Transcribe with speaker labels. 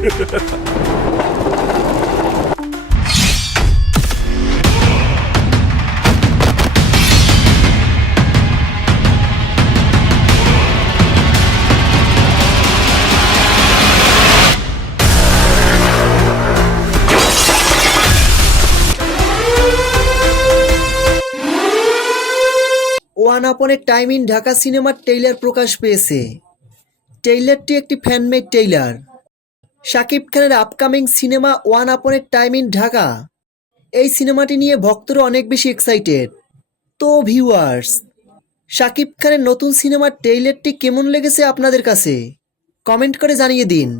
Speaker 1: One upon এ time Dhaka সিনেমার Taylor প্রকাশ পেয়েছে। টেইলারটি একটি ফ্যানমেড টেইলার শাকিব খানের upcoming cinema one upon A time in Dhaka এই সিনেমাটি নিয়ে ভক্তরা অনেক বেশি এক্সাইটেড তো ভিউয়ার্স শাকিব খানের নতুন সিনেমার ট্রেইলারটি কেমন লেগেছে আপনাদের কাছে? কমেন্ট করে জানিয়ে দিন।